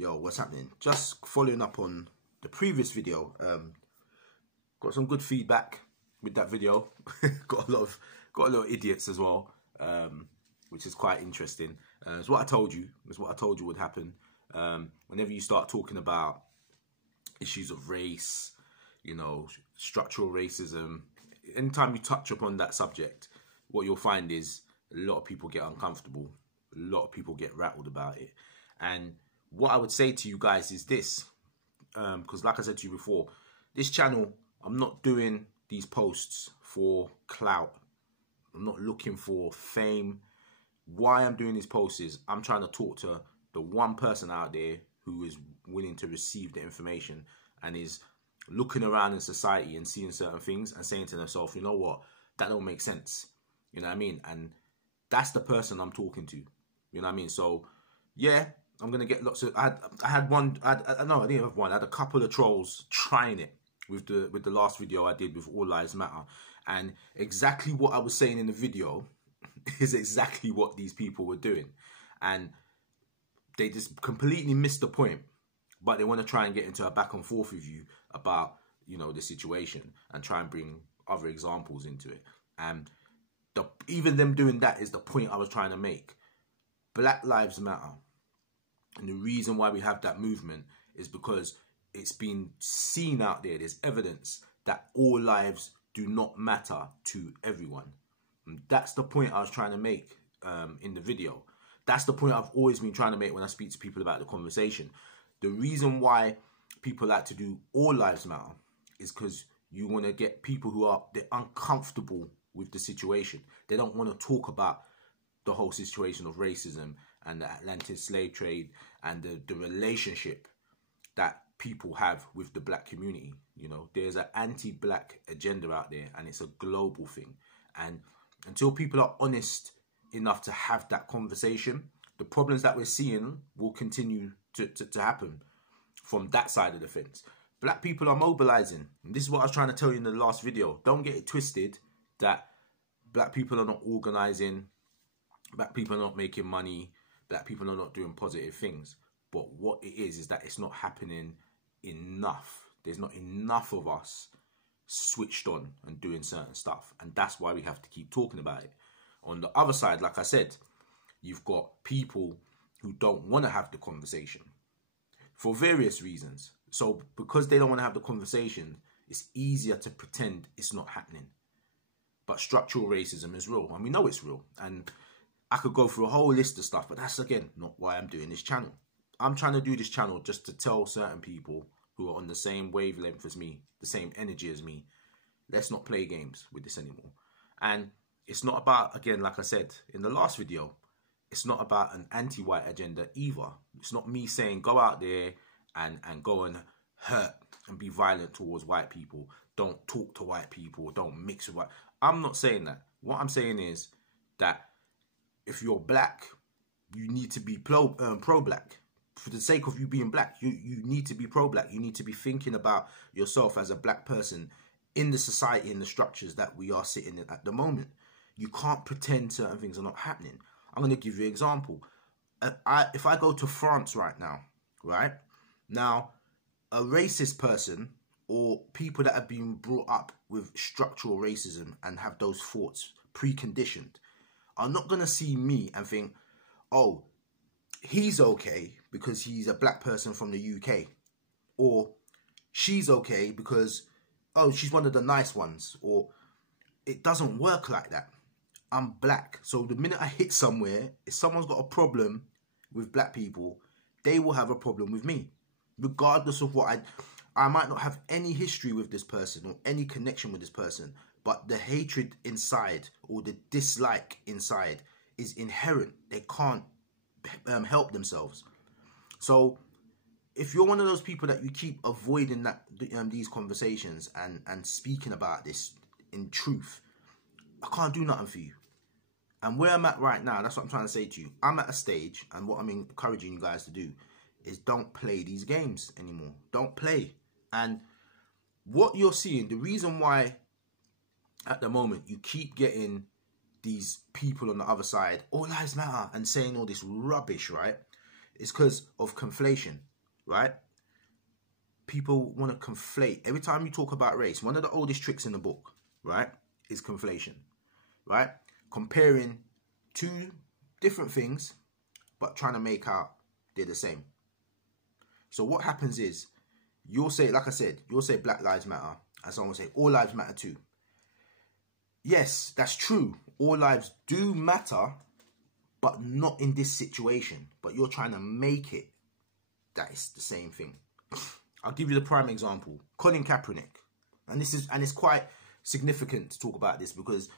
Yo, what's happening? Just following up on the previous video. Got some good feedback with that video. got a lot of idiots as well, which is quite interesting. It's what I told you. It's what I told you would happen. Whenever you start talking about issues of race, you know, structural racism, anytime you touch upon that subject, what you'll find is a lot of people get uncomfortable. A lot of people get rattled about it. And what I would say to you guys is this, because like I said to you before, this channel, I'm not doing these posts for clout. I'm not looking for fame. Why I'm doing these posts is I'm trying to talk to the one person out there who is willing to receive the information and is looking around in society and seeing certain things and saying to themselves, you know what, that don't make sense. You know what I mean? And that's the person I'm talking to. You know what I mean? So, yeah, I'm going to get lots of... I didn't have one. I had a couple of trolls trying it with the last video I did with All Lives Matter. And exactly what I was saying in the video is exactly what these people were doing. And they just completely missed the point. But they want to try and get into a back and forth with you about, you know, the situation and try and bring other examples into it. And even them doing that is the point I was trying to make. Black Lives Matter. And the reason why we have that movement is because it's been seen out there. There's evidence that all lives do not matter to everyone. And that's the point I was trying to make in the video. That's the point I've always been trying to make when I speak to people about the conversation. The reason why people like to do all lives matter is because you want to get people who they're uncomfortable with the situation. They don't want to talk about the whole situation of racism and the Atlantis slave trade and the relationship that people have with the black community. You know, there's an anti-black agenda out there and it's a global thing. And until people are honest enough to have that conversation, the problems that we're seeing will continue to happen from that side of the fence. Black people are mobilizing. And this is what I was trying to tell you in the last video. Don't get it twisted that black people are not organizing, black people are not making money, black people are not doing positive things. But what it is that it's not happening enough. There's not enough of us switched on and doing certain stuff. And that's why we have to keep talking about it. On the other side, like I said, you've got people who don't want to have the conversation for various reasons. So because they don't want to have the conversation, it's easier to pretend it's not happening. But structural racism is real, and we know it's real. And I could go through a whole list of stuff, but that's, again, not why I'm doing this channel. I'm trying to do this channel just to tell certain people who are on the same wavelength as me, the same energy as me, let's not play games with this anymore. And it's not about, again, like I said in the last video, it's not about an anti-white agenda either. It's not me saying go out there and go and hurt and be violent towards white people. Don't talk to white people. Don't mix with white. I'm not saying that. What I'm saying is that if you're black, you need to be pro-black. For the sake of you being black, you need to be pro-black. You need to be thinking about yourself as a black person in the society and the structures that we are sitting in at the moment. You can't pretend certain things are not happening. I'm going to give you an example. If I go to France right now, right? Now, a racist person or people that have been brought up with structural racism and have those thoughts preconditioned are not going to see me and think, oh, he's okay because he's a black person from the UK. Or she's okay because, oh, she's one of the nice ones. Or it doesn't work like that. I'm black. So the minute I hit somewhere, if someone's got a problem with black people, they will have a problem with me. Regardless of what I might not have any history with this person or any connection with this person, but the hatred inside or the dislike inside is inherent. They can't help themselves. So if you're one of those people that you keep avoiding these conversations and speaking about this in truth, I can't do nothing for you. And where I'm at right now, that's what I'm trying to say to you. I'm at a stage, and what I'm encouraging you guys to do is don't play these games anymore. Don't play. And what you're seeing, the reason why at the moment you keep getting these people on the other side, all lives matter, and saying all this rubbish, right, is because of conflation. right? People want to conflate. Every time you talk about race, one of the oldest tricks in the book, right, is conflation, right? Comparing two different things, but trying to make out they're the same. So what happens is, you'll say, like I said, you'll say Black Lives Matter, and someone will say all lives matter too. Yes, that's true. All lives do matter, but not in this situation. But you're trying to make it that it's the same thing. I'll give you the prime example. Colin Kaepernick. And it's quite significant to talk about this, because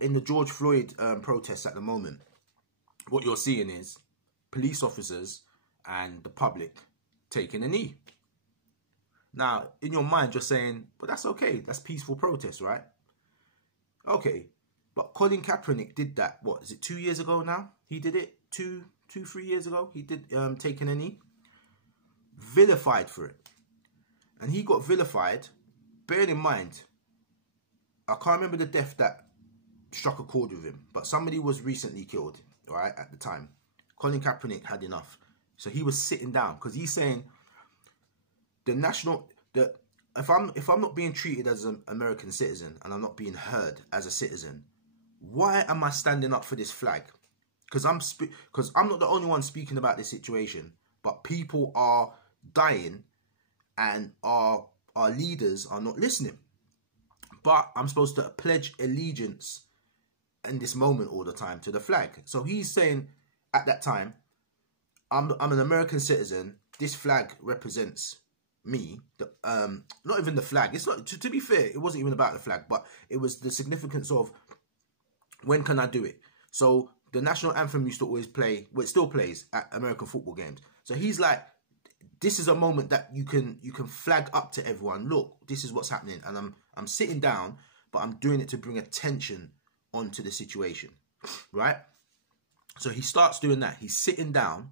in the George Floyd protests at the moment, what you're seeing is police officers and the public taking a knee. Now, in your mind, you're saying, but that's okay. That's peaceful protest, right? Okay. But Colin Kaepernick did that, what, is it 2 years ago now? He did it 3 years ago. He did taking a knee. Vilified for it. And he got vilified. Bearing in mind, I can't remember the death that struck a chord with him, but somebody was recently killed, right, at the time. Colin Kaepernick had enough. So he was sitting down, because he's saying if I'm not being treated as an American citizen and I'm not being heard as a citizen, why am I standing up for this flag? Because I'm not the only one speaking about this situation, but people are dying and our leaders are not listening. But I'm supposed to pledge allegiance in this moment all the time to the flag. So he's saying at that time, I'm an American citizen. This flag represents me. Not even the flag. It's not. To be fair, it wasn't even about the flag, but it was the significance of when can I do it. So the national anthem used to always play. Well, it still plays at American football games. So he's like, this is a moment that you can flag up to everyone. Look, this is what's happening, and I'm sitting down, but I'm doing it to bring attention onto the situation, right? So he starts doing that. He's sitting down.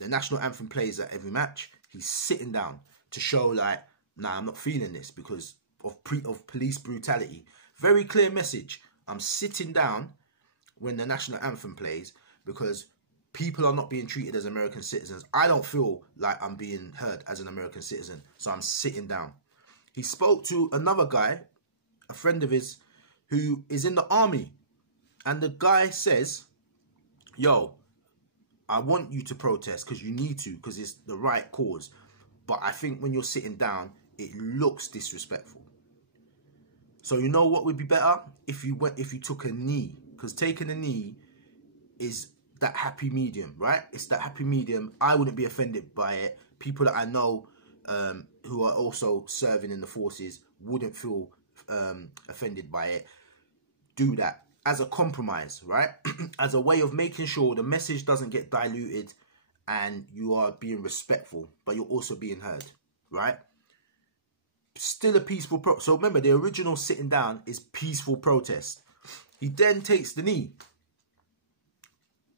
The national anthem plays at every match. He's sitting down to show like, nah, I'm not feeling this because of police brutality. Very clear message. I'm sitting down when the national anthem plays because people are not being treated as American citizens. I don't feel like I'm being heard as an American citizen, so I'm sitting down. He spoke to another guy, a friend of his, who is in the army. And the guy says, yo, I want you to protest because you need to, because it's the right cause. But I think when you're sitting down, it looks disrespectful. So you know what would be better? If you took a knee. Because taking a knee is that happy medium, right? It's that happy medium. I wouldn't be offended by it. People that I know who are also serving in the forces wouldn't feel offended by it. Do that as a compromise, right? As a way of making sure the message doesn't get diluted and you are being respectful, but you're also being heard, right? Still a peaceful so remember, the original sitting down is peaceful protest. He then takes the knee.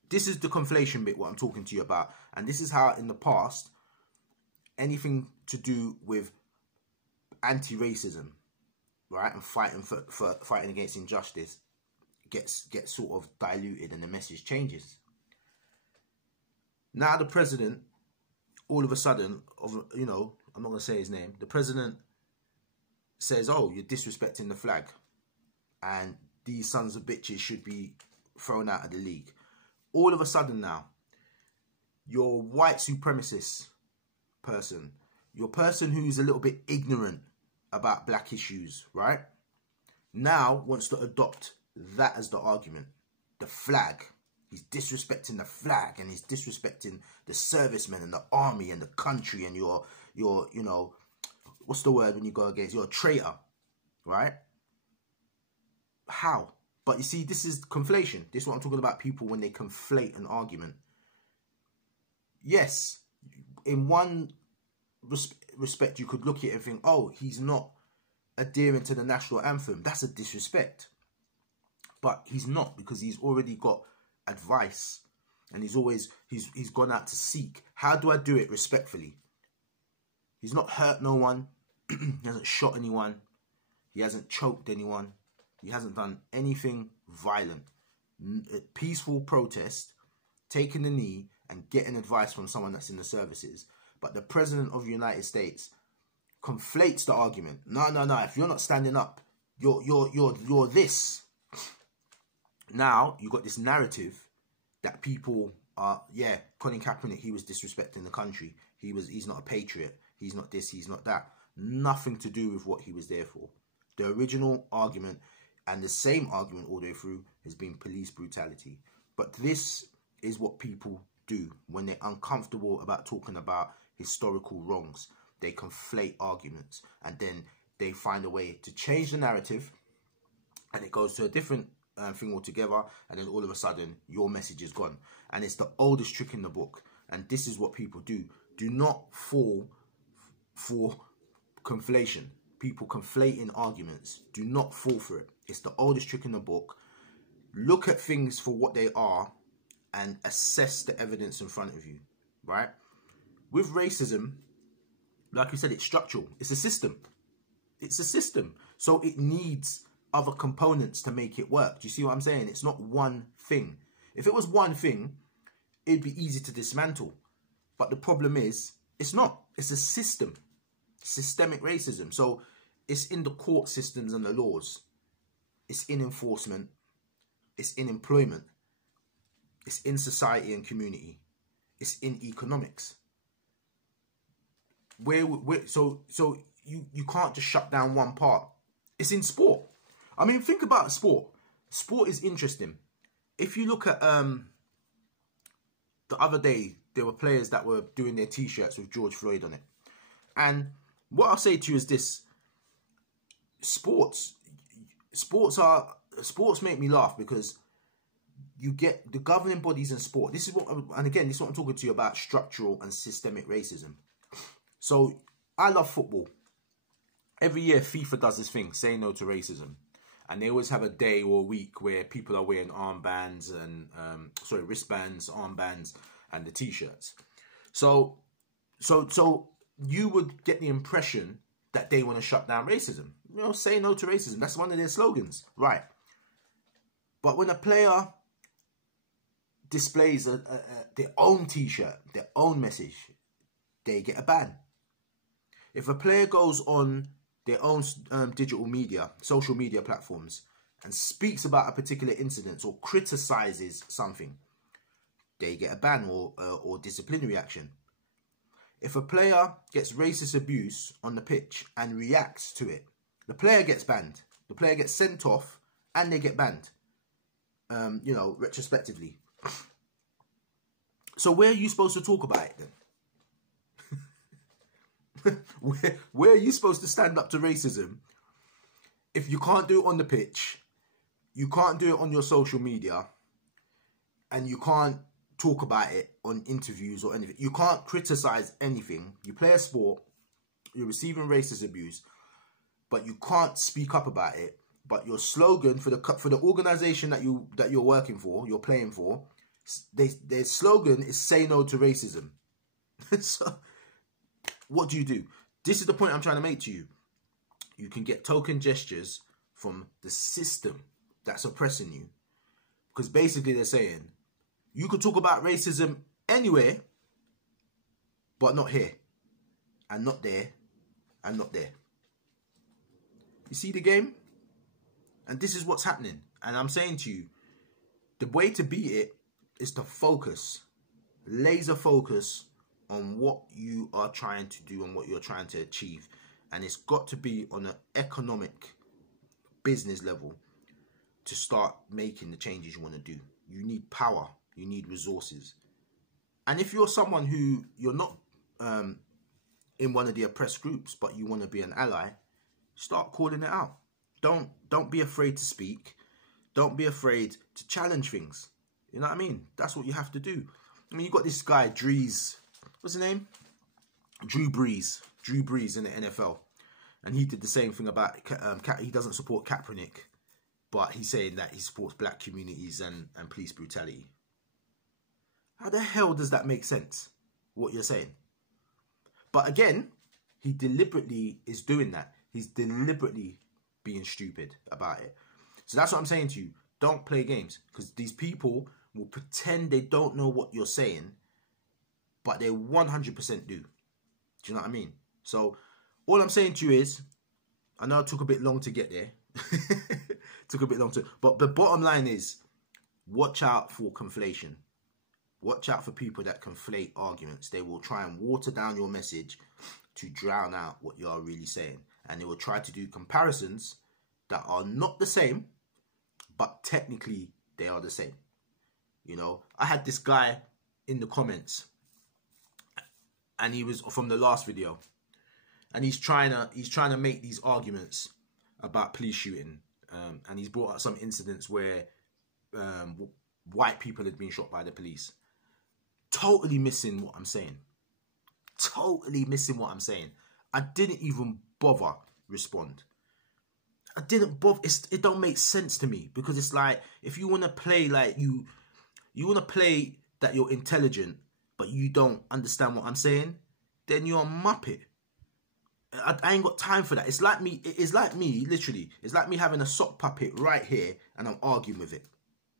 This is the conflation bit, what I'm talking to you about. And this is how in the past, anything to do with anti-racism, right, and fighting for fighting against injustice gets sort of diluted and the message changes. Now the president, all of a sudden, I'm not going to say his name, the president says, oh, you're disrespecting the flag and these sons of bitches should be thrown out of the league. All of a sudden now, your white supremacist person, your person who's a little bit ignorant about black issues, right, now wants to adopt that as the argument. The flag. He's disrespecting the flag and he's disrespecting the servicemen and the army and the country, and you're what's the word when you go against? You're a traitor, right? How? But you see, this is conflation. This is what I'm talking about, people when they conflate an argument. Yes, in one respect, you could look at it and think, oh, he's not adhering to the national anthem. That's a disrespect. But he's not, because he's already got advice and he's gone out to seek. How do I do it respectfully? He's not hurt no one. He hasn't shot anyone. He hasn't choked anyone. He hasn't done anything violent. Peaceful protest, taking the knee, and getting advice from someone that's in the services. But the President of the United States conflates the argument. No, no, no. If you're not standing up, you're this. Now you got this narrative that people are, yeah, Colin Kaepernick, he was disrespecting the country. He's not a patriot. He's not this. He's not that. Nothing to do with what he was there for. The original argument and the same argument all the way through has been police brutality. But this is what people do when they're uncomfortable about talking about historical wrongs. They conflate arguments and then they find a way to change the narrative, and it goes to a different thing altogether, and then all of a sudden your message is gone. And it's the oldest trick in the book, and this is what people do. Do not fall for conflation. People conflating arguments. Do not fall for it. It's the oldest trick in the book. Look at things for what they are and assess the evidence in front of you, right? With racism, like we said, it's structural. It's a system. It's a system. So it needs other components to make it work. Do you see what I'm saying? It's not one thing. If it was one thing, it'd be easy to dismantle. But the problem is, it's not. It's a system. Systemic racism. So it's in the court systems and the laws. It's in enforcement. It's in employment. It's in society and community. It's in economics. So you can't just shut down one part. It's in sport. I mean, think about sport. Sport is interesting. If you look at the other day, there were players that were doing their t-shirts with George Floyd on it. And what I'll say to you is this: sports make me laugh, because you get the governing bodies in sport. This is what, and again, this is what I'm talking to you about: structural and systemic racism. So I love football. Every year FIFA does this thing, say no to racism. And they always have a day or a week where people are wearing armbands and, wristbands, armbands, and the t-shirts. So you would get the impression that they want to shut down racism. You know, say no to racism. That's one of their slogans, right? But when a player displays their own t-shirt, their own message, they get a ban. If a player goes on their own digital media, social media platforms, and speaks about a particular incident or criticizes something, they get a ban or disciplinary action. If a player gets racist abuse on the pitch and reacts to it, the player gets banned. The player gets sent off and they get banned, you know, retrospectively. So where are you supposed to talk about it then? Where are you supposed to stand up to racism if you can't do it on the pitch, you can't do it on your social media, and you can't talk about it on interviews or anything? You can't criticize anything. You play a sport, you're receiving racist abuse, but you can't speak up about it. But your slogan for the organization that you're working for, you're playing for, their slogan is "Say no to racism." So what do? This is the point I'm trying to make to you. You can get token gestures from the system that's oppressing you. Because basically they're saying, you could talk about racism anywhere, but not here, and not there, and not there. You see the game? And this is what's happening. And I'm saying to you, the way to beat it is to focus, laser focus on what you are trying to do and what you're trying to achieve. And it's got to be on an economic business level to start making the changes you want to do. You need power. You need resources. And if you're someone who, you're not in one of the oppressed groups, but you want to be an ally, start calling it out. Don't be afraid to speak. Don't be afraid to challenge things. You know what I mean? That's what you have to do. I mean, you got this guy, Drees. What's his name? Drew Brees. Drew Brees in the NFL. And he did the same thing about, he doesn't support Kaepernick, but he's saying that he supports black communities and police brutality. How the hell does that make sense, what you're saying? But again, he deliberately is doing that. He's deliberately being stupid about it. So that's what I'm saying to you. Don't play games, because these people will pretend they don't know what you're saying, but they 100% do. Do you know what I mean? So all I'm saying to you is, I know it took a bit long to get there. Took a bit long to, but the bottom line is, watch out for conflation. Watch out for people that conflate arguments. They will try and water down your message to drown out what you are really saying. And they will try to do comparisons that are not the same, but technically they are the same. You know, I had this guy in the comments, and he was from the last video, and he's trying to make these arguments about police shooting, and he's brought up some incidents where white people had been shot by the police. Totally missing what I'm saying. Totally missing what I'm saying. I didn't even bother respond. I didn't bother. It don't make sense to me, because it's like, if you want to play like you want to play that you're intelligent, but you don't understand what I'm saying, then you're a muppet. I ain't got time for that. It's like me, literally, it's like me having a sock puppet right here and I'm arguing with it.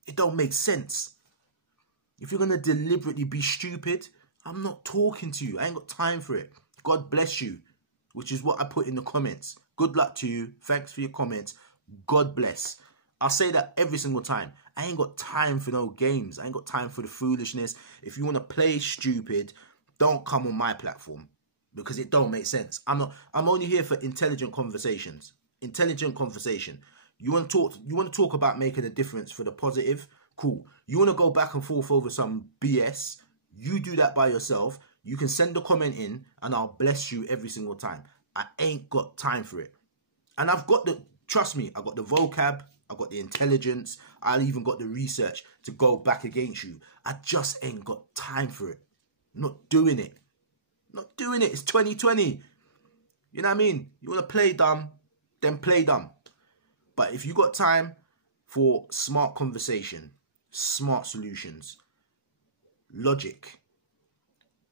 It don't make sense. If you're going to deliberately be stupid, I'm not talking to you. I ain't got time for it. God bless you, which is what I put in the comments. Good luck to you. Thanks for your comments. God bless. I'll say that every single time. I ain't got time for no games. I ain't got time for the foolishness. If you want to play stupid, don't come on my platform, because it don't make sense. I'm only here for intelligent conversations. Intelligent conversation. You want to talk about making a difference for the positive? Cool. You want to go back and forth over some BS? You do that by yourself. You can send a comment in and I'll bless you every single time. I ain't got time for it. And I've got the, trust me, I've got the vocab, I've got the intelligence, I've even got the research to go back against you. I just ain't got time for it. I'm not doing it. Not doing it. It's 2020. You know what I mean? You want to play dumb, then play dumb. But if you got time for smart conversation, smart solutions, logic,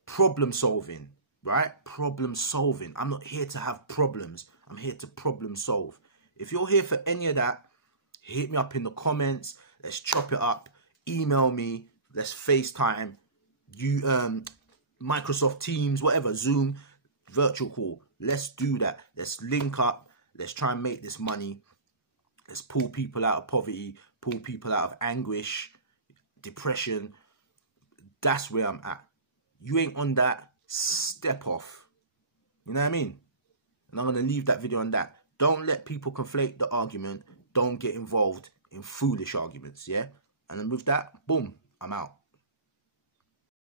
problem solving, right? Problem solving. I'm not here to have problems. I'm here to problem solve. If you're here for any of that, hit me up in the comments. Let's chop it up. Email me. Let's FaceTime. Microsoft Teams, whatever, Zoom, virtual call. Let's do that. Let's link up. Let's try and make this money. Let's pull people out of poverty, pull people out of anguish, depression. That's where I'm at. You ain't on that, step off. You know what I mean? And I'm going to leave that video on that. Don't let people conflate the argument. Don't get involved in foolish arguments, yeah? And then with that, boom, I'm out.